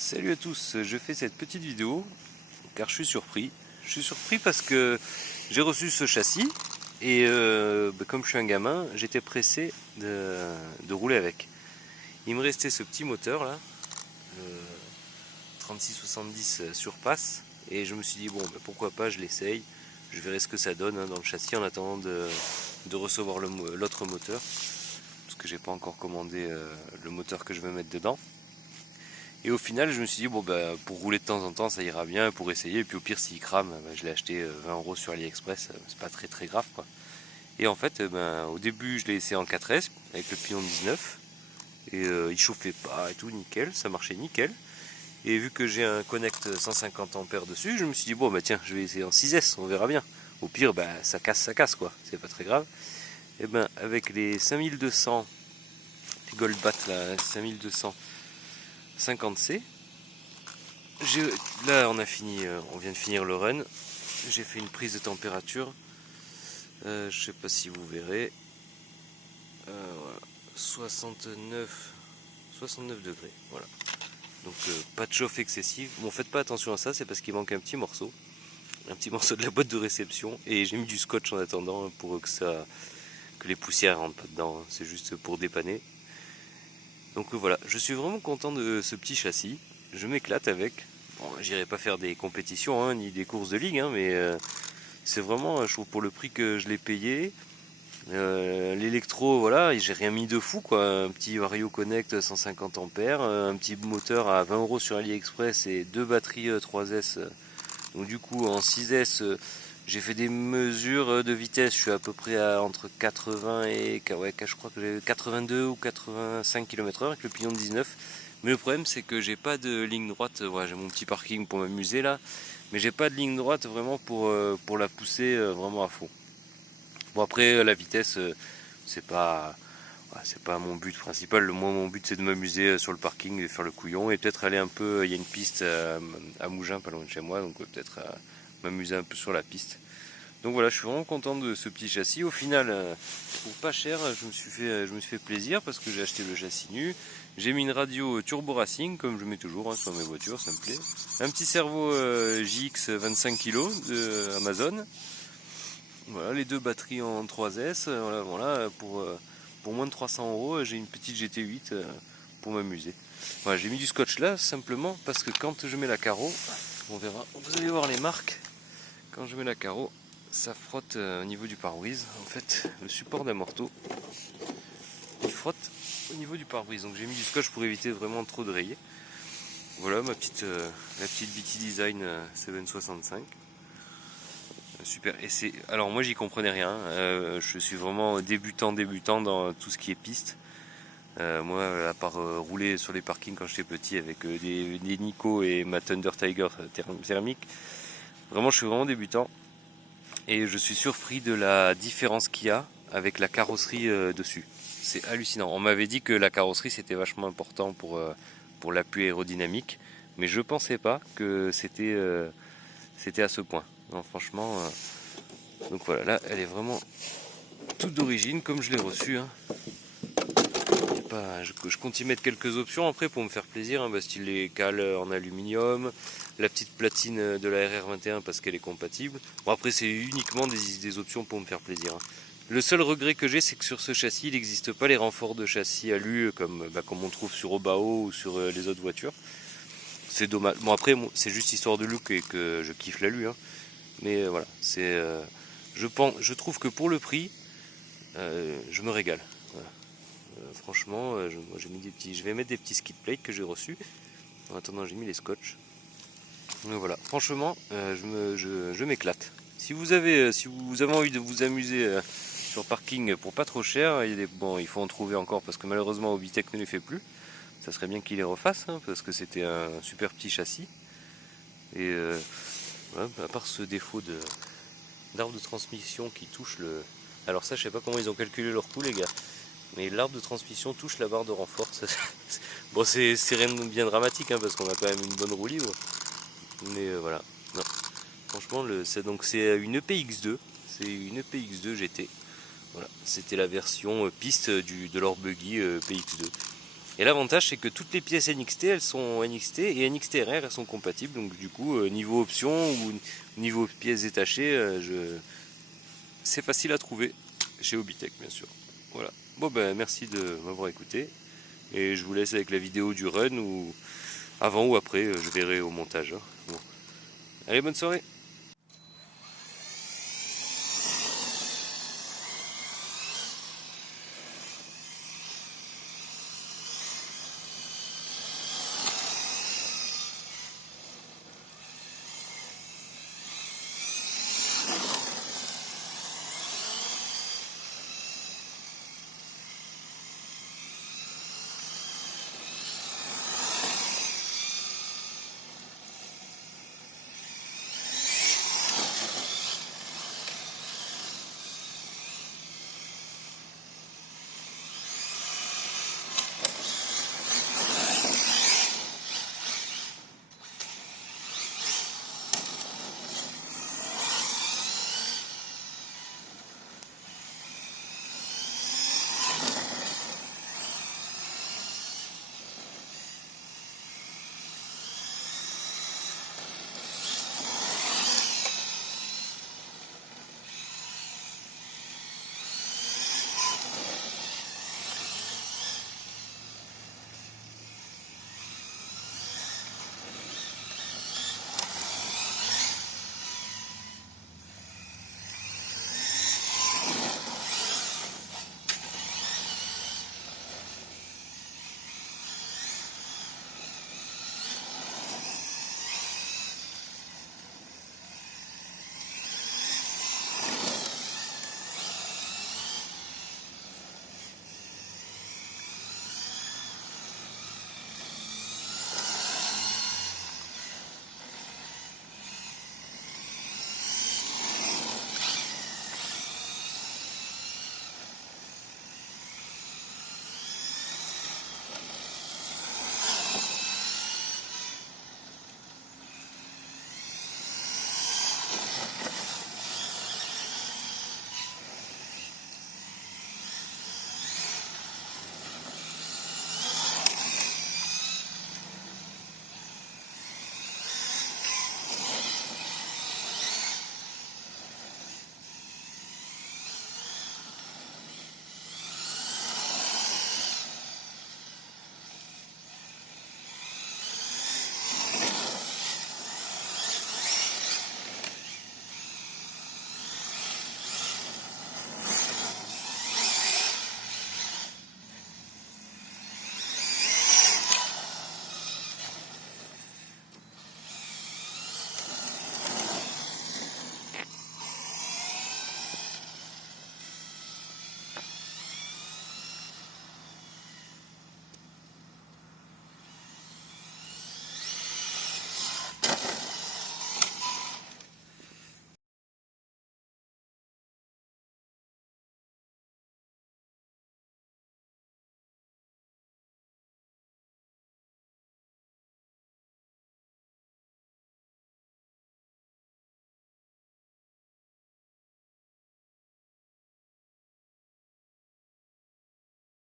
Salut à tous, je fais cette petite vidéo car je suis surpris. Je suis surpris parce que j'ai reçu ce châssis et comme je suis un gamin, j'étais pressé de rouler avec. Il me restait ce petit moteur là, le 3670 surpasse, et je me suis dit bon pourquoi pas, je l'essaye, je verrai ce que ça donne dans le châssis en attendant de recevoir l'autre moteur, parce que j'ai pas encore commandé le moteur que je vais mettre dedans. Et au final, je me suis dit, bon, bah, pour rouler de temps en temps, ça ira bien, pour essayer. Et puis au pire, s'il crame, bah, je l'ai acheté 20 € sur AliExpress, c'est pas très grave, quoi. Et en fait, ben, au début, je l'ai essayé en 4S, avec le pignon 19. Et il chauffait pas et tout, nickel, ça marchait nickel. Et vu que j'ai un Connect 150 ampères dessus, je me suis dit, bon, bah tiens, je vais essayer en 6S, on verra bien. Au pire, bah, ça casse, quoi, c'est pas très grave. Et ben, avec les 5200, les Goldbat, là, 5200 50C, là on vient de finir le run. J'ai fait une prise de température. Je sais pas si vous verrez. Voilà. 69 degrés. Voilà. Donc pas de chauffe excessive. Bon, faites pas attention à ça, c'est parce qu'il manque un petit morceau. Un petit morceau de la boîte de réception. Et j'ai mis du scotch en attendant pour que les poussières rentrent pas dedans. C'est juste pour dépanner. Donc voilà, je suis vraiment content de ce petit châssis. Je m'éclate avec. Bon, j'irai pas faire des compétitions ni des courses de ligue, mais c'est vraiment, je trouve, pour le prix que je l'ai payé. L'électro, voilà, j'ai rien mis de fou, quoi. Un petit Vario Connect 150 ampères, un petit moteur à 20 € sur AliExpress et deux batteries 3S. Donc du coup, en 6S, j'ai fait des mesures de vitesse. Je suis à peu près entre 80 et ouais, je crois que j'ai 82 ou 85 km/h avec le pignon de 19. Mais le problème, c'est que j'ai pas de ligne droite. Voilà, j'ai mon petit parking pour m'amuser là, mais j'ai pas de ligne droite vraiment pour la pousser vraiment à fond. Bon, après la vitesse, c'est pas c'est pas mon but principal. Moi, mon but, c'est de m'amuser sur le parking, de faire le couillon et peut-être aller un peu. Il y a une piste à Mougins, pas loin de chez moi, donc peut-être m'amuser un peu sur la piste. Donc voilà, je suis vraiment content de ce petit châssis. Au final, pour pas cher, je me suis fait plaisir parce que j'ai acheté le châssis nu. J'ai mis une radio Turbo Racing, comme je mets toujours sur mes voitures, ça me plaît. Un petit cerveau JX 25 kg de Amazon. Voilà, les deux batteries en 3S. Voilà, pour moins de 300 €, j'ai une petite GT8 pour m'amuser. Voilà, j'ai mis du scotch là simplement parce que quand je mets la carreau, on verra, vous allez voir les marques. Quand je mets la carreau, ça frotte au niveau du pare-brise. En fait, le support d'amorto, il frotte au niveau du pare-brise. Donc j'ai mis du scotch pour éviter vraiment trop de rayer. Voilà la petite BT Design 765. Super. Alors moi j'y comprenais rien. Je suis vraiment débutant dans tout ce qui est piste. Moi, à part rouler sur les parkings quand j'étais petit avec des Nico et ma Thunder Tiger thermique, vraiment je suis vraiment débutant. Et je suis surpris de la différence qu'il y a avec la carrosserie dessus. C'est hallucinant. On m'avait dit que la carrosserie c'était vachement important pour l'appui aérodynamique, mais je pensais pas que c'était à ce point. Non, franchement. Donc voilà, là elle est vraiment toute d'origine comme je l'ai reçue. Je compte y mettre quelques options après pour me faire plaisir, style les cales en aluminium, la petite platine de la RR21 parce qu'elle est compatible. Bon, après c'est uniquement des options pour me faire plaisir. Le seul regret que j'ai, c'est que sur ce châssis il n'existe pas les renforts de châssis alu comme on trouve sur Obao ou sur les autres voitures. C'est dommage. Bon, après c'est juste histoire de look et que je kiffe l'alu, mais voilà, je trouve que pour le prix je me régale. Voilà. Franchement, je vais mettre des petits skid plates que j'ai reçus. En attendant, j'ai mis les scotch. Donc voilà, franchement, je m'éclate. Si vous avez envie de vous amuser sur parking pour pas trop cher, il faut en trouver encore parce que malheureusement Hobbytech ne les fait plus. Ça serait bien qu'il les refasse parce que c'était un super petit châssis. Et voilà, à part ce défaut d'arbre de transmission qui touche le. Alors ça, je sais pas comment ils ont calculé leur coût, les gars. Mais l'arbre de transmission touche la barre de renfort. Bon, c'est rien de bien dramatique parce qu'on a quand même une bonne roue libre. Mais voilà. Non. Franchement, c'est une EPX2. C'est une EPX2 GT. Voilà. C'était la version piste de leur buggy PX2. Et l'avantage c'est que toutes les pièces NXT elles sont NXT et NXT-RR elles sont compatibles, donc du coup niveau options ou niveau pièces détachées, c'est facile à trouver chez Hobbytech bien sûr. Voilà. Bon ben merci de m'avoir écouté et je vous laisse avec la vidéo du run ou avant ou après, je verrai au montage. Hein. Bon. Allez, bonne soirée.